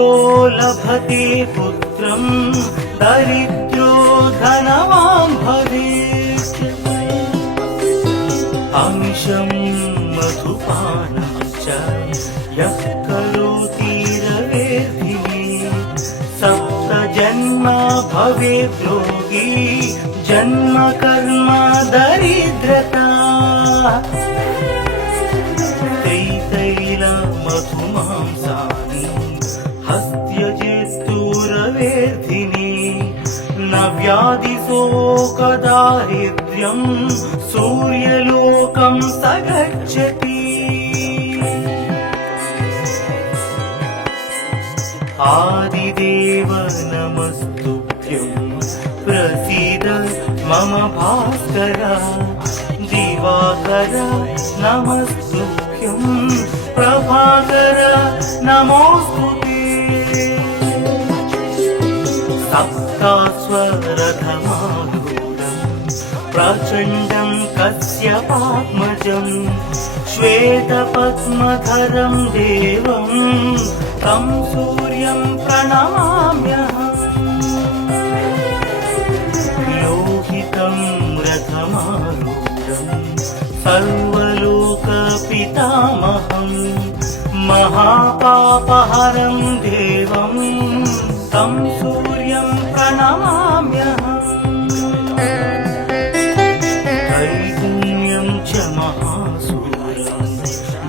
अपुत्रो लभते पुत्रं दरिद्रो धनवान् भवेत् अमिषं मधुपानं च यः करोति रवेर्धिने सप्त जन्म भवेत् योगी जन्म कर्म दरिद्रता तैतैल मधुमांसानि हस्त्यजेस्तुरवेर्धिने न व्याधिशोकदारिद्र्यं सूर्यलोकं स गच्छति आदिदेव नमस्तुभ्यं प्रसीद मम भास्कर दिवाकर नमस्तुभ्यं प्रभाकर नमोस्तुते सप्तास्वरथमारूढं प्रचण्डं कश्यपात्मजं श्वेतपद्मधरं देवं तं सूर्यं प्रणमाम्यहम् लोहितं रथमारूढं सर्वलोकपितामहं महापापहरं देवं तं सूर्यं प्रणमाम्यहम् त्रैगुण्यं च महासूरं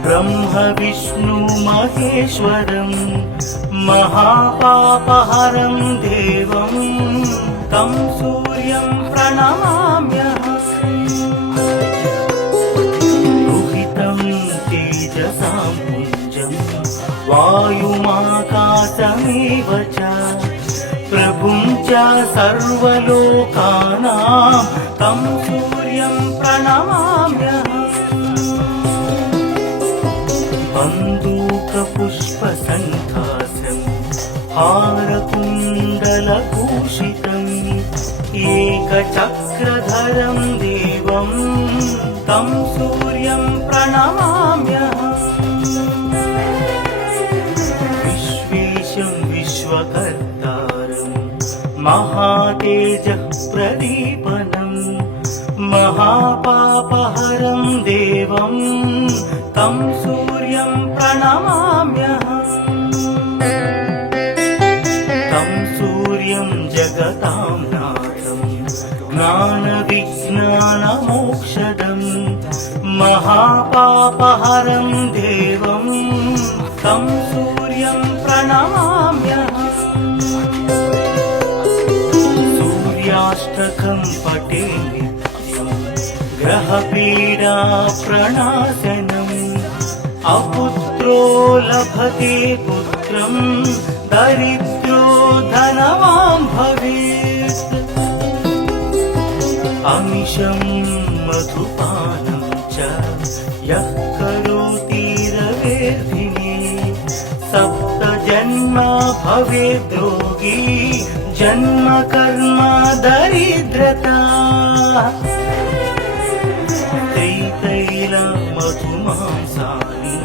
ब्रह्म विष्णु महेश्वरं महापापहरं देवं तं सूर्यं प्रणमाम्यहम् दुहितं तेजसां पुञ्जं वायुमाकाशमेव च प्रभुं च सर्वलोकानां तं सूर्यं प्रणमाम्यहम् बन्दूकपुष्पसङ्कासं हारकुण्डलभूषितम् एकचक्रधरं देवं तं सूर्यं प्रणमाम्यहम् विश्वेशं विश्वकर्तारं महातेजः प्रदीपनं महापापहरं देवं तं सूर्यं प्रणमाम्यहम् तं सूर्यं जगतां नाथं ज्ञानविज्ञानमोक्षदं महापापहरं देवं तं सूर्यं प्रणमाम्यहम् सूर्याष्टकं पठे नित्यं ग्रहपीडा प्रणाशनम् अपुत्रो लभते पुत्रं दरिद्रो धनवान् भवेत् अमिषं मधुपानं च यः करोति रवेर्धिने सप्त जन्म भवेत् योगी जन्म कर्म दरिद्रता तैतैल मधुमांसानि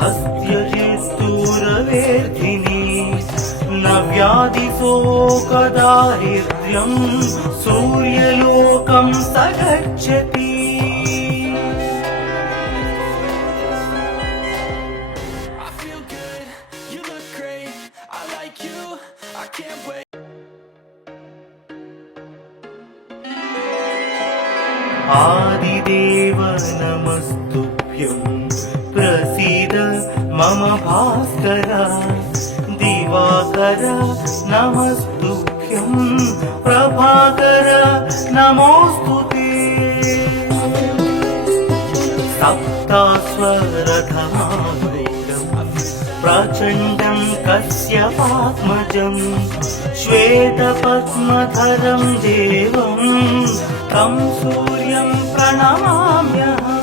हस्त्यजेस्तुरवेर्धिने न व्याधिशोकदारिद्र्यं सूर्यलोकं स गच्छति आदिदेव नमस्तुभ्यं प्रसीद मम भास्कर दिवाकर नमस्तुभ्यं प्रभाकर नमोस्तुते सप्तास्वरथमारूढं प्रचण्डं कश्यपात्मजं श्वेतपद्मधरं देवं तं सूर्यं प्रणमाम्यहम्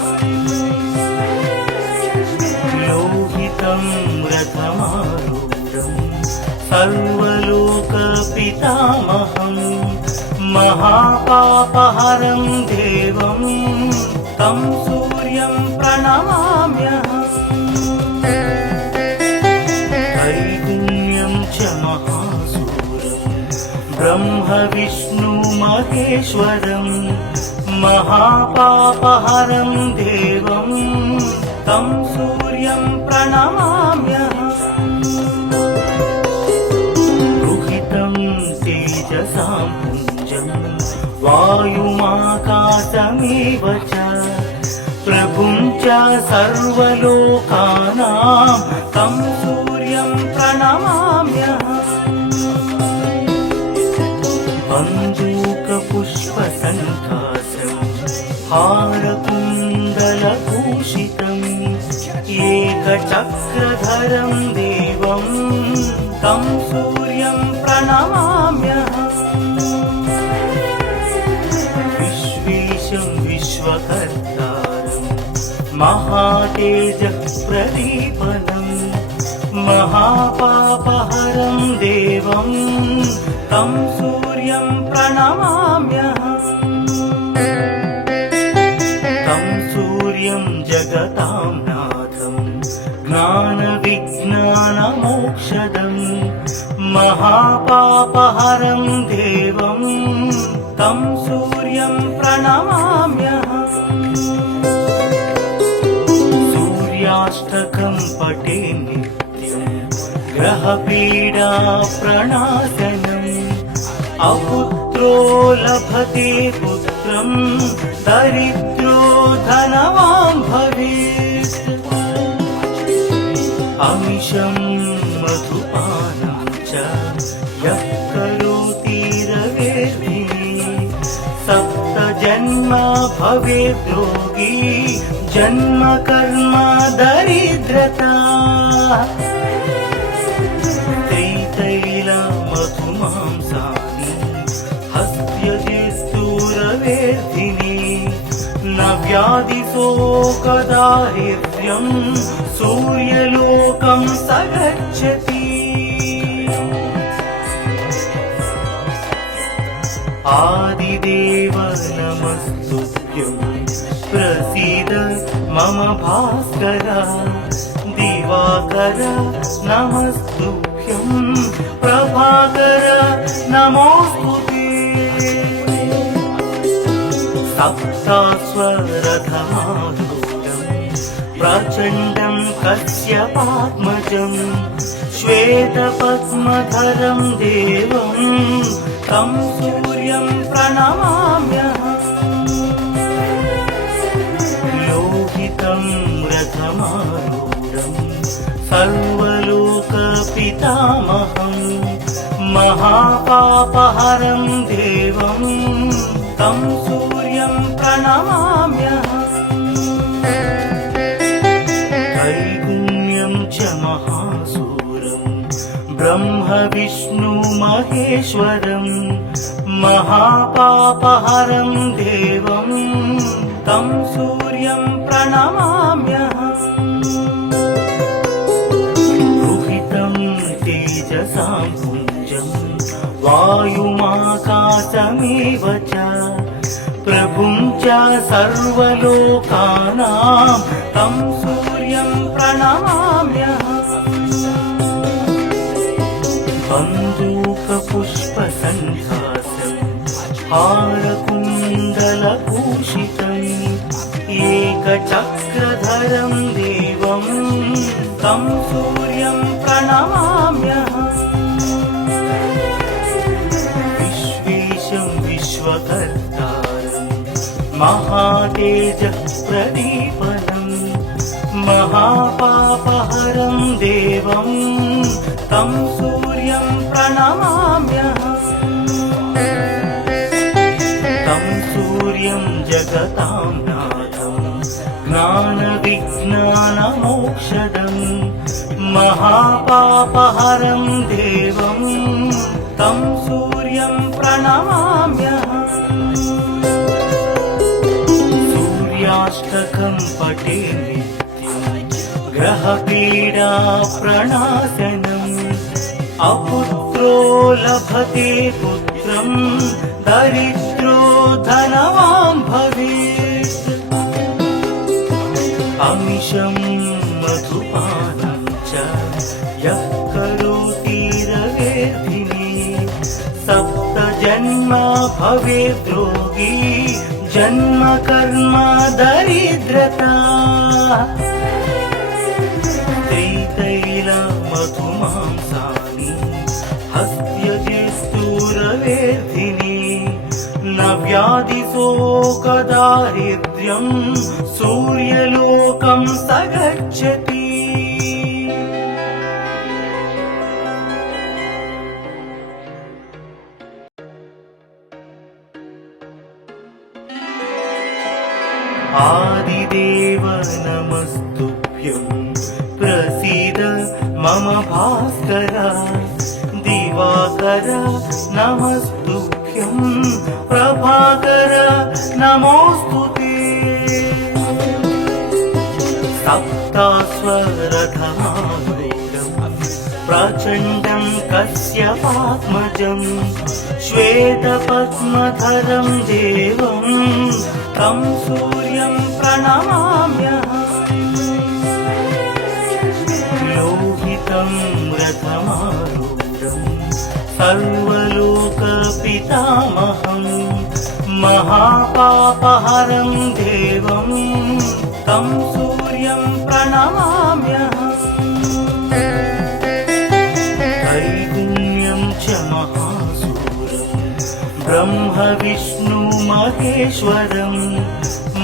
लोहितं रथमारूढं सर्वलोकपितामहं महापापहरं देवं तं सूर्यं प्रणमाम्यहम् त्रैगुण्यं महेश्वरं महापापहरं देवं तं सूर्यं प्रणमाम्यहम् रुहितं तेजसां पुञ्जं वायुमाकाशमेव च प्रभुं च सर्वलोकानां तं सूर्यं प्रणमाम्यहम् बन्धूकपुष्पसङ्कासं हारकुण्डलभूषितम् एकचक्रधरं देवं तं सूर्यं प्रणमाम्यहम् विश्वेशं विश्वकर्तारं महातेजः प्रदीपनम् महापापहरं देवं तं सूर्यं प्रणमाम्यहम् तं सूर्यं जगतां नाथं ज्ञानविज्ञानमोक्षदं महापापहरं देवं तं सूर्यं प्रणमाम्यहम् सूर्याष्टकं पठे नित्यं ग्रहपीडा प्रणाशनम् अपुत्रो लभते पुत्रं दरिद्रो धनवान् भवेत् अमिषं मधुपानं च यः करोति रवेर्भिः सप्तजन्म भवेत् रोगी जन्म कर्म दरिद्रता न व्याधिशोकदारिद्र्यं सूर्यलोकं स गच्छति आदिदेव नमस्तुभ्यं प्रसीद मम भास्कर दिवाकर नमस्तुभ्यं प्रभाकर नमोस्तुते सप्तास्वरथमारूढं प्रचण्डं कश्यपात्मजं श्वेतपद्मधरं देवं तं सूर्यं प्रणमाम्यहम् लोहितं रथमारूढं सर्वलोकपितामहं महापापहरं देवं तं सूर्यं प्रणमाम्यहम् त्रैगुण्यं च महासूरं ब्रह्म विष्णु महेश्वरं महापापहरं देवं तं सूर्यं प्रणमाम्यहम् रुहितं तेजसां पुञ्जं वायुमाकाशमेव च प्रभुं च सर्वलोकानां तं सूर्यं प्रणमाम्यहम् बन्धूकपुष्पसङ्कासं हारकुण्डलभूषितम् एकचक्रधरं देवं तं सूर्यं प्रणमाम्यहम् विश्वेशं विश्वकर्तारं महातेजः प्रदीपनम् महापापहरं देवं तं सूर्यं प्रणमाम्यहम् तं सूर्यं जगतां नाथं ज्ञानविज्ञानमोक्षदं महापापहरं देवं तं सूर्यं प्रणमाम्यहम् सूर्याष्टकं पठे नित्यं ग्रहपीडा प्रणाशनम् अपुत्रो लभते पुत्रं दरिद्रो धनवान् भवेत् अमिषं मधुपानं च यः करोति रवेर्भिः सप्तजन्म जन्म भवेद्रोगी जन्म कर्म दरिद्रता मधुमांसानि हस्त्यजिस्तूरवेदिनी न व्याधिशोकदारिद्र्यं सूर्यलोकं स गच्छति आदिदेव नमस्तुभ्यं प्रसीद मम भास्कर दिवाकर नमस्तुभ्यं प्रभाकर नमोस्तुते सप्तास्वरधमारूढं प्रचण्डं कश्यपात्मजं श्वेतपद्मधरं देवं तं सूर्यं प्रणमाम्यहम् लोहितं रथमारूढं सर्वलोकपितामहं महापापहरं देवं तं सूर्यं प्रणमाम्यहम् त्रैगुण्यं च महासूरं ब्रह्म विष्णु महेश्वरं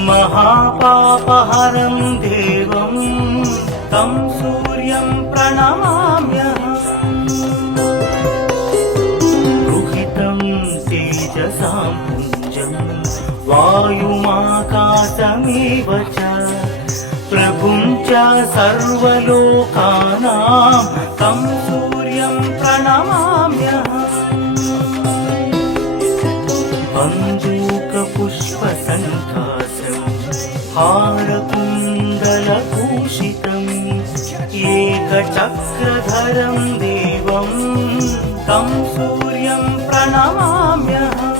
महापापहरं देवं तं सूर्यं प्रणमाम्यहम् रुहितं तेजसां पुञ्जं वायुमाकाशमेव च प्रभुं च सर्वलोकानां तं सूर्यं प्रणमाम्यहम् बन्दूकपुष्पसङ्कासं हारकुण्डलभूषितम् एकचक्रधरं देवं तं सूर्यं प्रणमाम्यहम्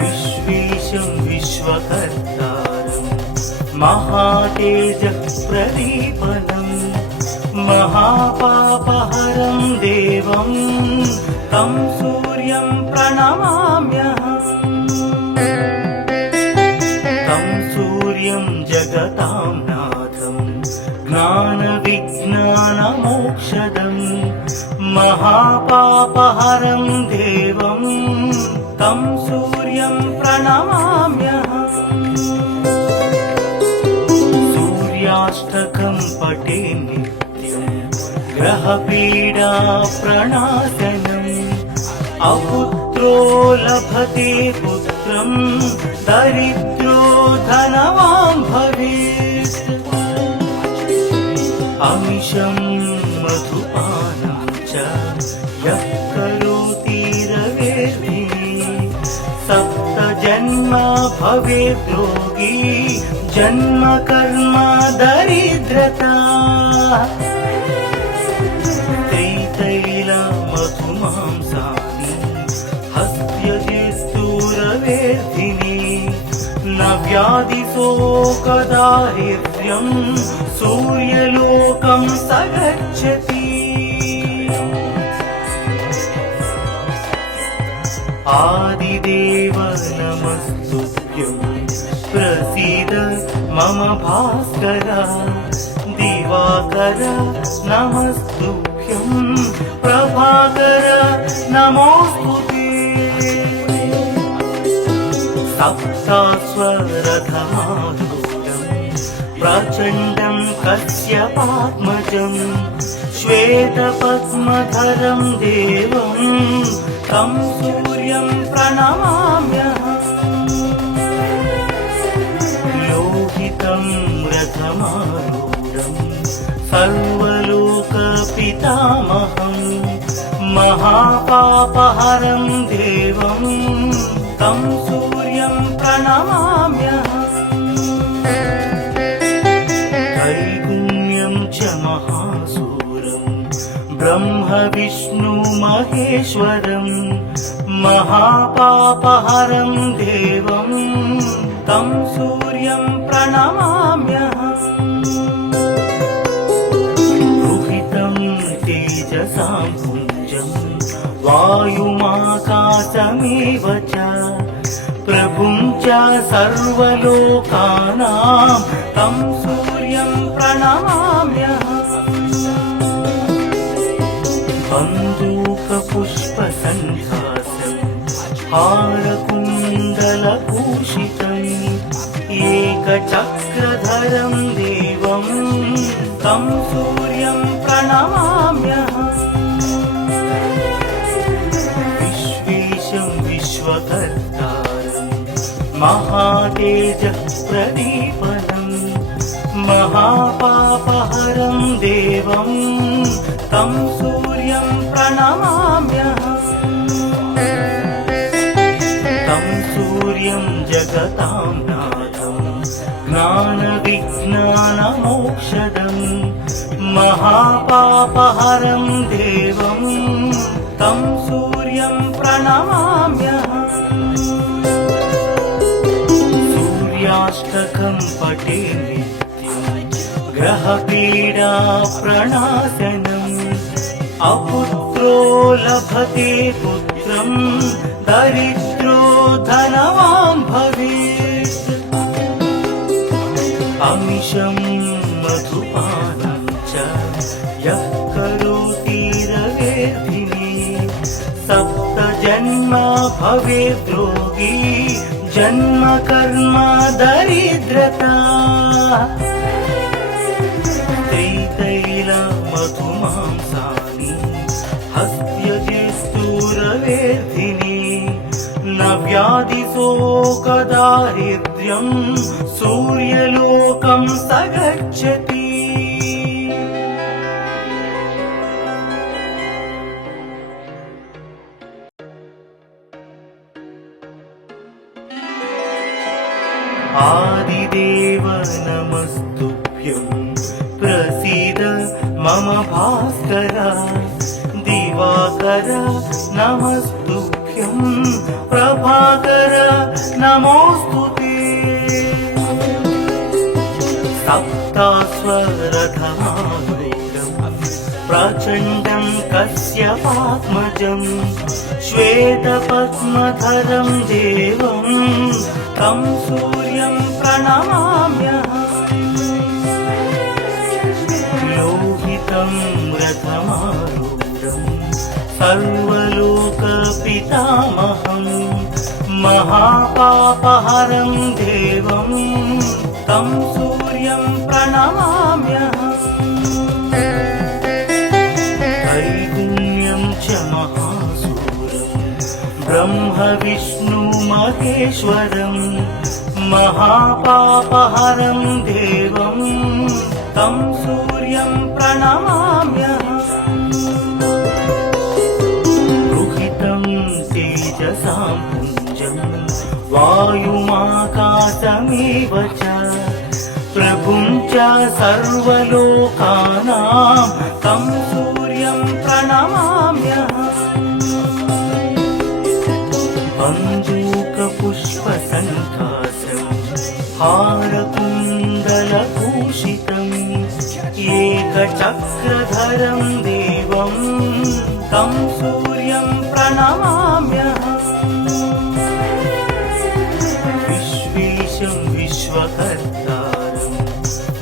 विश्वेशं विश्वकर्तारं महातेजप्रदीपनं महापापहरं देवं तं सूर्यं प्रणमाम्यहम् तं सूर्यं जगतां नाथं ज्ञानविज्ञानमोक्षदं महापापहरं देवं तं सूर्यं प्रणमाम्यहम् सूर्याष्टकं पठे नित्यं ग्रहपीडा प्रणाशनम् अपुत्रो लभते पुत्रं दरिद्रो धनवान् भवेत् अमिषं मधुपानं च यः करोति रवेर्भिः सप्तजन्म भवेद्रोगी जन्म कर्म दरिद्रता मधुमांसानि हस्त्यजिस्तूरवेदिनी न व्याधिशोकदारिद्र्यं सूर्यलोकं स गच्छति आदिदेव नमस्तुभ्यं प्रसीद मम भास्कर दिवाकर नमस्तुभ्यं प्रभाकर नमोस्तुते सप्तास्वरधमारूढं प्रचण्डं कश्यपात्मजं श्वेतपद्मधरं देवं तं सूर्यं प्रणमाम्यहम् लोहितं रथमारूढं सर्वलोकपितामहं महापापहरं देवं तं सूर्यं प्रणमाम्यहम् त्रैगुण्यं च महासूरं ब्रह्म विष्णु महेश्वरं महापापहरं देवं तं सूर्यं प्रणमाम्यहम् रुहितं तेजसां पुञ्जं वायुमाकाशमेव च प्रभुं च सर्वलोकानां तं सूर्यं प्रणमाम्यहम् बन्दूकपुष्पसन्धासं हारकुण्डलभूषितम् एकचक्रधरं देवं तं सूर्यं प्रणमाम्यहम् विश्वेशं विश्वकर्तारं महातेजः प्रदीपनं महापापहरं देवं तं सूर्यं प्रणमाम्यहम् तं सूर्यं जगतां नाथं ज्ञानविज्ञानमोक्षदं महापापहरं देवं तं सूर्यं प्रणमाम्यहम् सूर्याष्टकं पठे नित्यं ग्रहपीडा प्रणाशनम् अपुत्रो लभते पुत्रं दरिद्रो धनवान् भवेत् अमिषं मधुपानं च यः करोति रवेर्धिने सप्तजन्म भवेद् रोगी जन्म कर्म दरिद्रता त्रितैलमधुमांसानि हस्त्यजिस्तूरवेर्धिने न व्याधिशोकदारिद्र्यं सूर्यलोकं स गच्छति आदिदेव नमस्तुभ्यं प्रसीद मम भास्कर दिवाकर नमस्तुभ्यं प्रभाकर नमोऽस्तुते सप्तास्वरथमारूढं प्रचण्डं कश्यपात्मजं श्वेतपद्मधरं देवं तं सूर्यं प्रणमाम्यहम् लोहितं रथमारूढं सर्वलोकपितामहं महापापहरं देवं तं सूर्यं प्रणमाम्यहम् त्रैगुण्यं च महासूरं ब्रह्म विष्णु महेश्वरं महापापहरं देवं तं सूर्यं प्रणमाम्यहम् रुहितं तेजसां पुञ्जं वायुमाकाशमेव च प्रभुं च सर्वलोकानां तं सूर्यं प्रणमाम्यहम् बन्दूकपुष्पसन्धासं हारकुण्डलभूषितम् एकचक्रधरं देवं तं सूर्यं प्रणमाम्यहम् विश्वेशं विश्वकर्तारं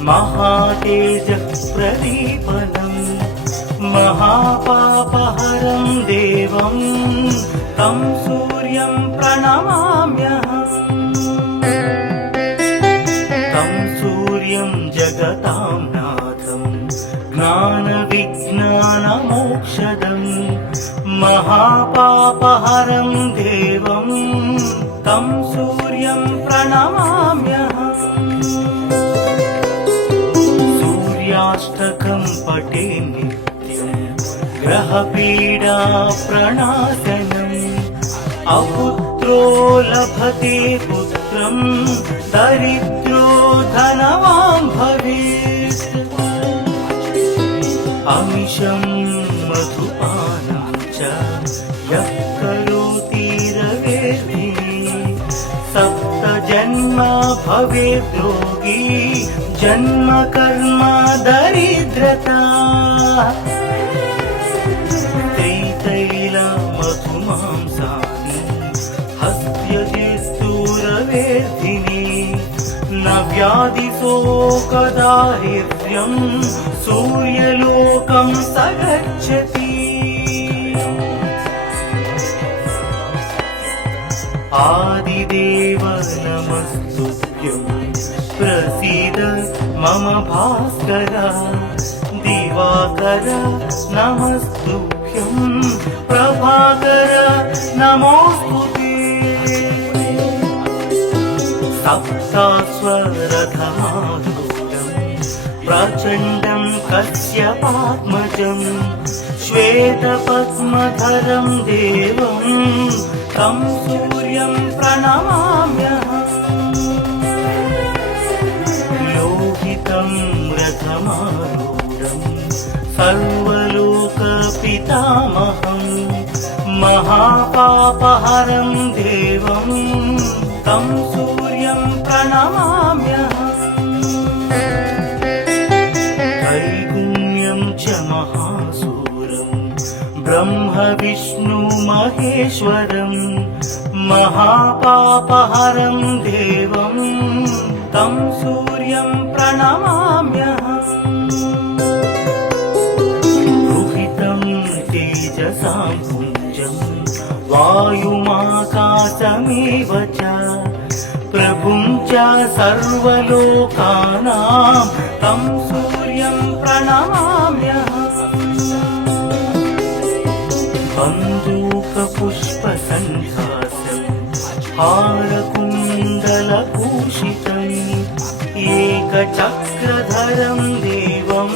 महातेजः प्रदीपनं महापापहरं देवं तं सूर्यं प्रणमाम्यहम् तं सूर्यं जगतां नाथं ज्ञानविज्ञानमोक्षदं महापापहरं देवं तं सूर्यं प्रणमाम्यहम् सूर्याष्टकं पठे नित्यं ग्रहपीडा प्रणाशनम् अपुत्रो लभते पुत्रं दरिद्रो धनवान् भवेत् अमिषं मधुपानं च यः करोति रवेर्धिने सप्तजन्म भवेद् रोगी जन्म कर्म दरिद्रता त्रितैलमधुमांसानि व्याधिशोकदारिद्र्यं सूर्यलोकं स गच्छति आदिदेव नमस्तुभ्यं प्रसीद मम भास्कर दिवाकर नमस्तुभ्यं प्रभाकर नमोस्तुते सप्तास्वरधमारूढं प्रचण्डं कश्यपात्मजं श्वेतपद्मधरं देवं तं सूर्यं प्रणमाम्यहम् लोहितं रथमारूढं सर्वलोकपितामहं महापापहरं देवं तं सूर्यं प्रणमाम्यहम् त्रैगुण्यं च महासूरं ब्रह्म विष्णु महेश्वरं महापापहरं देवं तं सूर्यं प्रणमाम्यहम् रुहितं तेजसां पुञ्जं वायुमाकाशमेव च प्रभुं च सर्वलोकानां तं सूर्यं प्रणमाम्यहम् बन्दूकपुष्पसन्धासं हारकुण्डलभूषितम् एकचक्रधरं देवं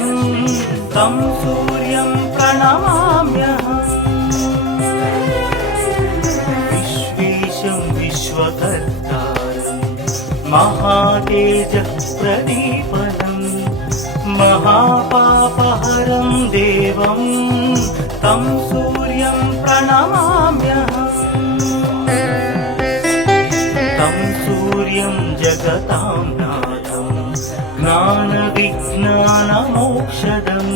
तं सूर्यं प्रणमाम्यहम् विश्वेशं विश्वकर्तारं महातेजःप्रदीपनं महापापहरं देवं तं सूर्यं प्रणमाम्यहम् तं सूर्यं जगतां नाथं ज्ञानविज्ञानमोक्षदं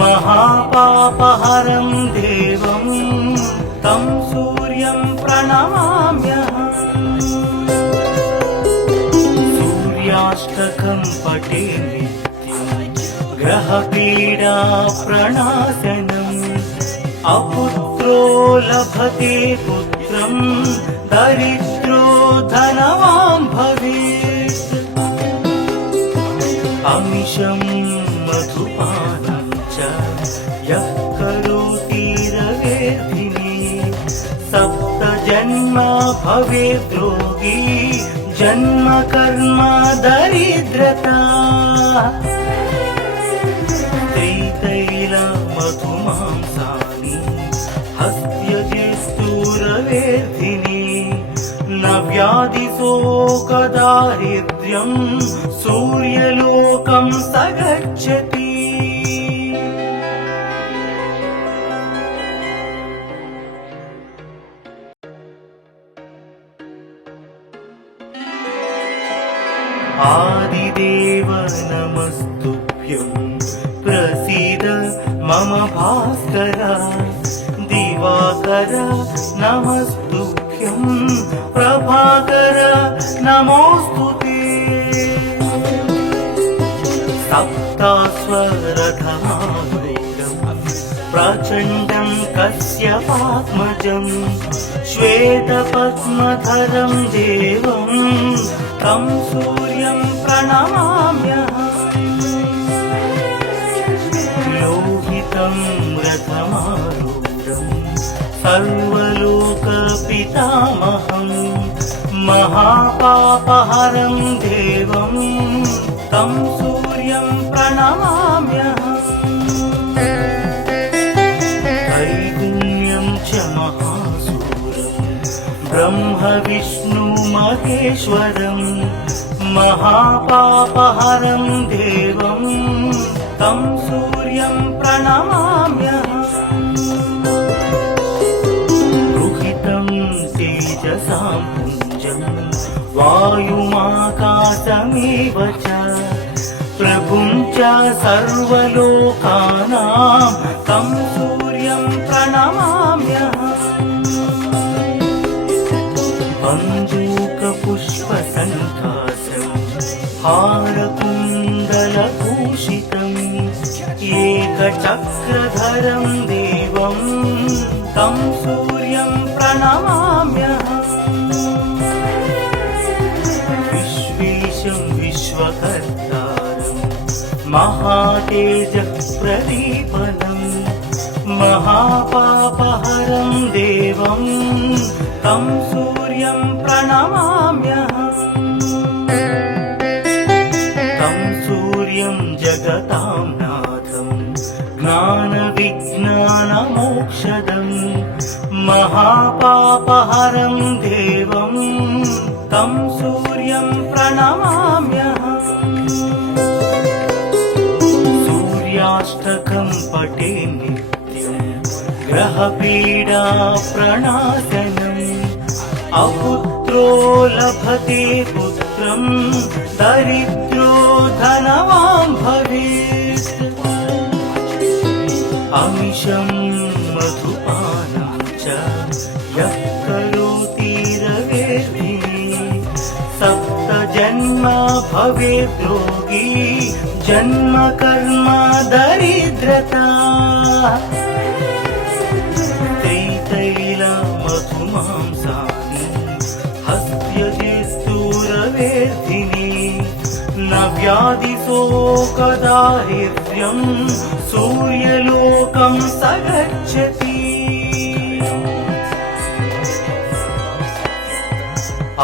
महापापहरं देवं तं सूर्यं प्रणमाम्यहम् सूर्याष्टकं पठे नित्यं ग्रहपीडाप्रणाशनम् अपुत्रो लभते पुत्रं दरिद्रो धनवान् भवेत् अमिषं मधुपानं च यः करोति रवेर्धिने सप्तजन्म भवेत् रोगी जन्म कर्म दरिद्रता त्रितैलमधुमांसानि हस्त्यजिस्तूरवेर्धिनि न व्याधिशोकदारिद्र्यं सूर्यलोकं स गच्छति आदिदेव नमस्तुभ्यं प्रसीद मम भास्कर दिवाकर नमस्तुभ्यं प्रभाकर नमोस्तुते सप्तास्वरधमारूढं प्रचण्डं कश्यपात्मजं श्वेतपद्मधरं देवं तं सूर्यं प्रणमाम्यहम् लोहितं रथमारूढं सर्वलोकपितामहं महापापहरं देवं तं सूर्यं प्रणमाम्यहम् त्रैगुण्यं च महासूरं ब्रह्म विष्णु महेश्वरं महापापहरं देवं तं सूर्यं प्रणमाम्यहम् रुहितं तेजसां पुञ्जं वायुमाकाशमेव च प्रभुं च सर्वलोकानां तं सूर्यं प्रणमाम्यहम् बन्दूकपुष्पसन्धासं एकचक्रधरं देवं तं सूर्यं प्रणमाम्यहम् विश्वेशं विश्वकर्तारं महातेजः प्रदीपनं महापापहरं देवं तं सूर्यं प्रणमाम्यहम् तं सूर्यं जगतां नाथं ज्ञानविज्ञानमोक्षदं महापापहरं देवं तं सूर्यं प्रणमाम्यहम् सूर्याष्टकं पठे नित्यं ग्रहपीडा प्रणाशनम् अपुत्रो लभते पुत्रं दरिद्रो धनवान् भवेत् अमिषं मधुपानं च यः करोति रवेर्भिः सप्तजन्म भवेत् रोगी जन्म कर्म दरिद्रता हस्त्यजिस्तूरवेर्धिनी न व्याधिशोकदारिद्र्यं सूर्यलोकं स गच्छति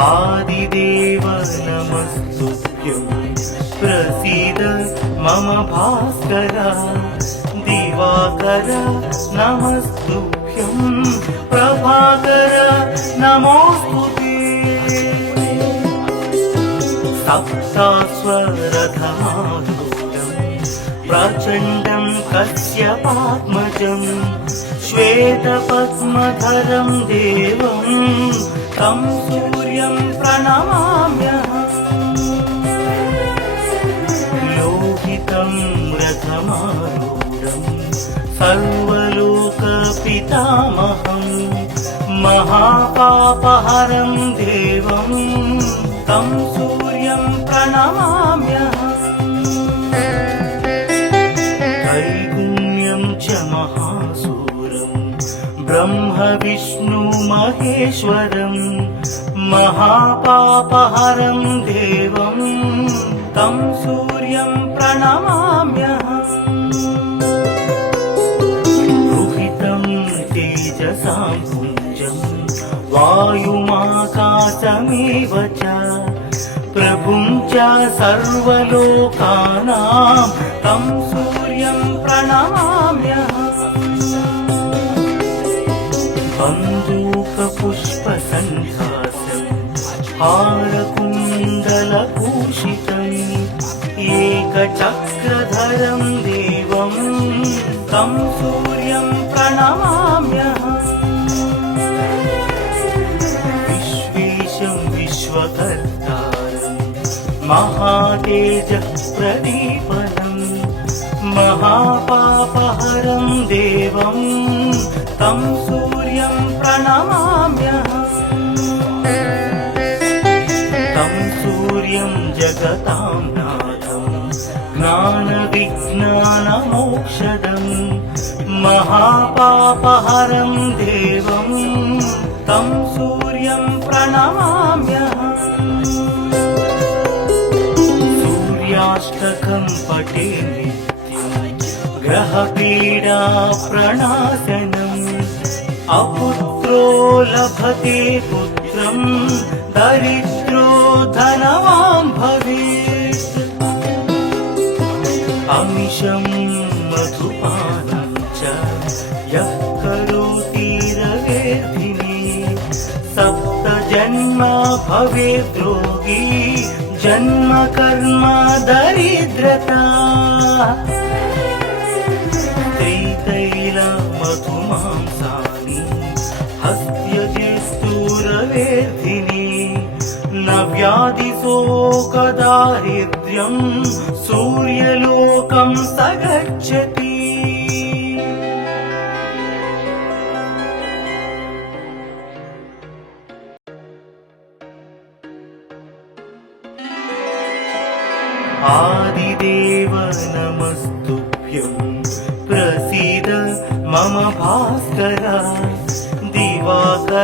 आदिदेव नमस्तुभ्यं प्रसीद मम भास्कर दिवाकर नमस्तुभ्यं प्रभाकर नमोस्तुते सप्तास्वरथमारूढं प्रचण्डं कश्यपात्मजं श्वेतपद्मधरं देवं तं सूर्यं प्रणमाम्यहम् लोहितं रथमारूढं सर्वलोकपितामहं महापापहरं देवं तं सूर्यं प्रणमाम्यहम् त्रैगुण्यं च महासूरं ब्रह्म विष्णु महेश्वरं महापापहरं देवं तं सूर्यं प्रणमाम्यहम् रुहितं तेजसां पुञ्जं वायुमाकाशमेव च प्रभुं च सर्वलोकानां तं सूर्यं प्रणमाम्यहम् बन्दूकपुष्पसन्धासं हारकुण्डलभूषितम् एकचक्रधरं देवं तं सूर्यं प्रणमाम्यहम् विश्वेशं विश्वकर्तारं महातेजः प्रदीपनं महापापहरं देवं तं सूर्यं प्रणमाम्यहम् तं सूर्यं जगतां नाथं ज्ञानविज्ञानमोक्षदं महापापहरं देवं तं सूर्यं प्रणमाम्यहम् सूर्याष्टकं पठे नित्यं ग्रहपीडा प्रणाशनम् अपुत्रो लभते पुत्रं दरिद्रो धनवान् भवेत् अमिषं मधुपानं च यः करोति रवेर्भिः सप्तजन्म भवेत् रोगी जन्म कर्म दरिद्रता त्रितैलमधुमांसानि हस्त्यजिस्तूरवेर्धिनी न व्याधिशोकदारिद्र्यं सूर्यलोकं स गच्छति आदिदेव नमस्तुभ्यं प्रसीद मम भास्कर दिवाकर